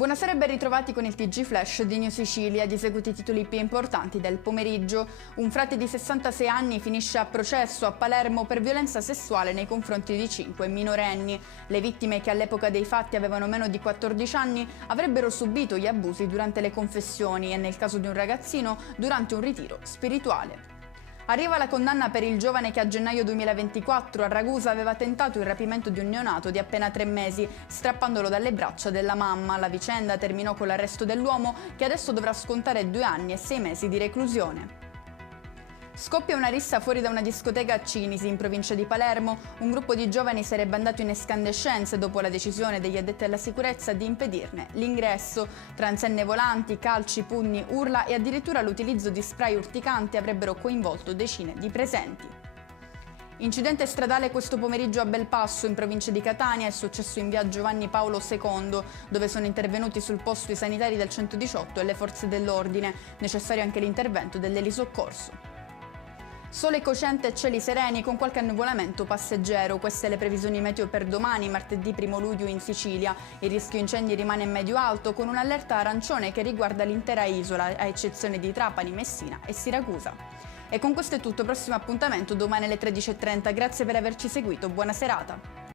Buonasera e ben ritrovati con il TG Flash di New Sicilia, di eseguiti i titoli più importanti del pomeriggio. Un frate di 66 anni finisce a processo a Palermo per violenza sessuale nei confronti di 5 minorenni. Le vittime, che all'epoca dei fatti avevano meno di 14 anni, avrebbero subito gli abusi durante le confessioni e, nel caso di un ragazzino, durante un ritiro spirituale. Arriva la condanna per il giovane che a gennaio 2024 a Ragusa aveva tentato il rapimento di un neonato di appena 3 mesi, strappandolo dalle braccia della mamma. La vicenda terminò con l'arresto dell'uomo, che adesso dovrà scontare 2 anni e 6 mesi di reclusione. Scoppia una rissa fuori da una discoteca a Cinisi, in provincia di Palermo. Un gruppo di giovani sarebbe andato in escandescenze dopo la decisione degli addetti alla sicurezza di impedirne l'ingresso. Tra ansenne volanti, calci, pugni, urla e addirittura l'utilizzo di spray urticanti avrebbero coinvolto decine di presenti. Incidente stradale questo pomeriggio a Belpasso, in provincia di Catania. È successo in via Giovanni Paolo II, dove sono intervenuti sul posto i sanitari del 118 e le forze dell'ordine. Necessario anche l'intervento dell'elisoccorso. Sole cocente e cieli sereni con qualche annuvolamento passeggero. Queste le previsioni meteo per domani, martedì 1 luglio in Sicilia. Il rischio incendi rimane medio-alto, con un'allerta arancione che riguarda l'intera isola, a eccezione di Trapani, Messina e Siracusa. E con questo è tutto, prossimo appuntamento domani alle 13:30. Grazie per averci seguito, buona serata.